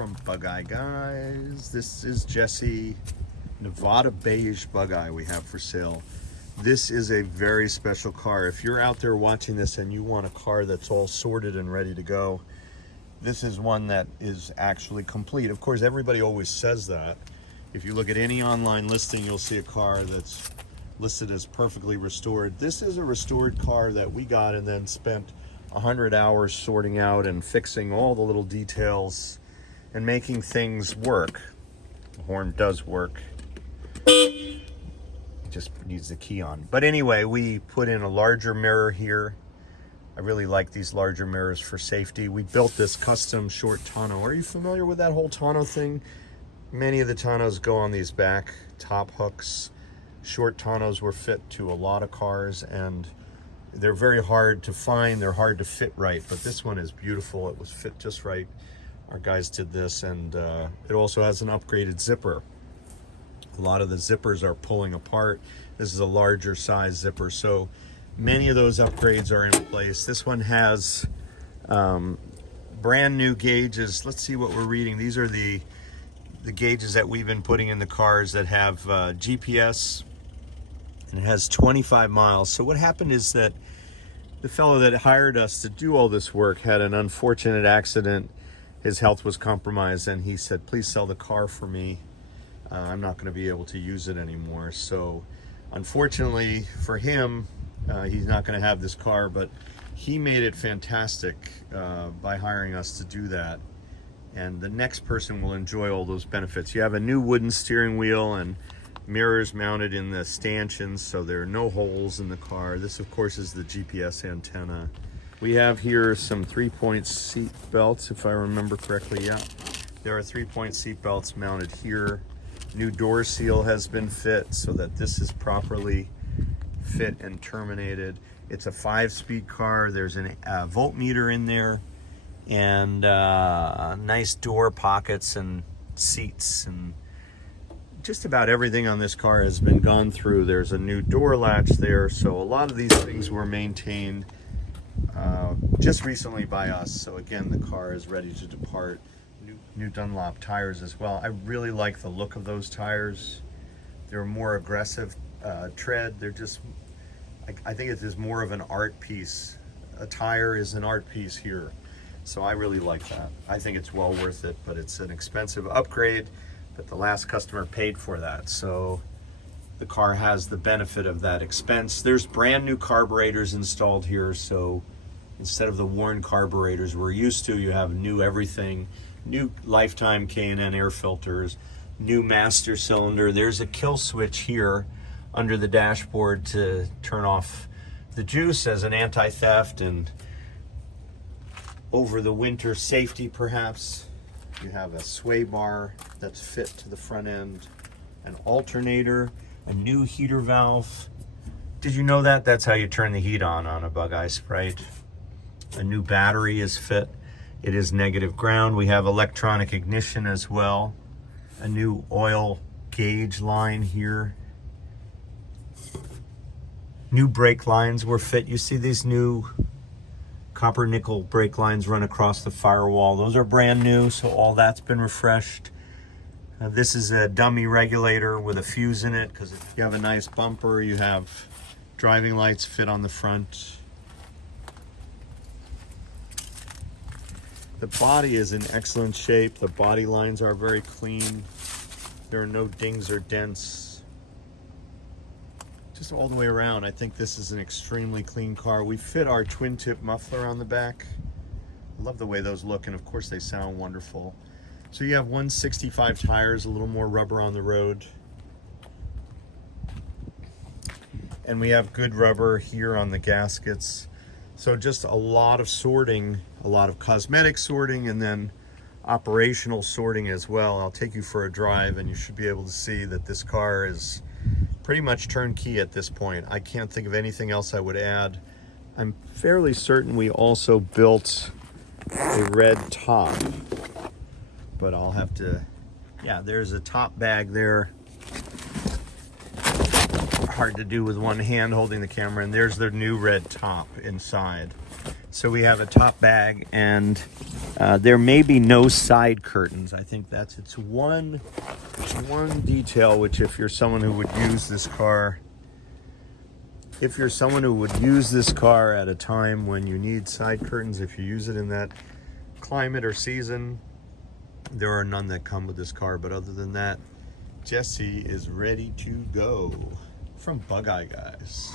from Bugeye Guys. This is Jesse, Nevada beige Bugeye we have for sale. This is a very special car. If you're out there watching this and you want a car that's all sorted and ready to go, this is one that is actually complete. Of course, everybody always says that. If you look at any online listing, you'll see a car that's listed as perfectly restored. This is a restored car that we got and then spent 100 hours sorting out and fixing all the little details and making things work. The horn does work. It just needs the key on. But anyway, we put in a larger mirror here. I really like these larger mirrors for safety. We built this custom short tonneau. Are you familiar with that whole tonneau thing? Many of the tonneaus go on these back top hooks. Short tonneaus were fit to a lot of cars, and they're very hard to find. They're hard to fit right, but this one is beautiful. It was fit just right. Our guys did this, and it also has an upgraded zipper. A lot of the zippers are pulling apart. This is a larger size zipper, so many of those upgrades are in place. This one has brand new gauges. Let's see what we're reading. These are the gauges that we've been putting in the cars that have GPS, and it has 25 miles. So what happened is that the fellow that hired us to do all this work had an unfortunate accident. His health was compromised, and he said, please sell the car for me. I'm not going to be able to use it anymore. So unfortunately for him, he's not going to have this car, but he made it fantastic by hiring us to do that. And the next person will enjoy all those benefits. You have a new wooden steering wheel and mirrors mounted in the stanchions, so there are no holes in the car. This, of course, is the GPS antenna. We have here some 3-point seat belts, if I remember correctly. Yeah, there are 3-point seat belts mounted here. New door seal has been fit so that this is properly fit and terminated. It's a 5-speed car. There's a voltmeter in there, and nice door pockets and seats, and just about everything on this car has been gone through. There's a new door latch there, so a lot of these things were maintained just recently by us. So again, the car is ready to depart. New Dunlop tires as well. I really like the look of those tires. They're more aggressive tread. They're just, I think it is more of an art piece. A tire is an art piece here. So I really like that. I think it's well worth it, but it's an expensive upgrade, but the last customer paid for that. So the car has the benefit of that expense. There's brand new carburetors installed here. So instead of the worn carburetors we're used to, you have new everything, new lifetime K&N air filters, new master cylinder. There's a kill switch here under the dashboard to turn off the juice as an anti-theft and over the winter safety perhaps. You have a sway bar that's fit to the front end, an alternator, a new heater valve. Did you know that? That's how you turn the heat on a Bugeye Sprite. A new battery is fit. It is negative ground. We have electronic ignition as well. A new oil gauge line here. New brake lines were fit. You see these new copper nickel brake lines run across the firewall. Those are brand new, so all that's been refreshed. This is a dummy regulator with a fuse in it because you have a nice bumper. You have driving lights fit on the front. The body is in excellent shape. The body lines are very clean. There are no dings or dents. Just all the way around, I think this is an extremely clean car. We fit our twin tip muffler on the back. I love the way those look, and of course they sound wonderful. So you have 165 tires, a little more rubber on the road. And we have good rubber here on the gaskets. So just a lot of sorting, a lot of cosmetic sorting, and then operational sorting as well. I'll take you for a drive and you should be able to see that this car is pretty much turnkey at this point. I can't think of anything else I would add. I'm fairly certain we also built a red top, but I'll have to, yeah, there's a top bag there. Hard to do with one hand holding the camera, and there's the new red top inside. So we have a top bag, and There may be no side curtains. I think that's its one detail, which if you're someone who would use this car, at a time when you need side curtains, if you use it in that climate or season, there are none that come with this car. But other than that, Jesse is ready to go from Bugeye, guys.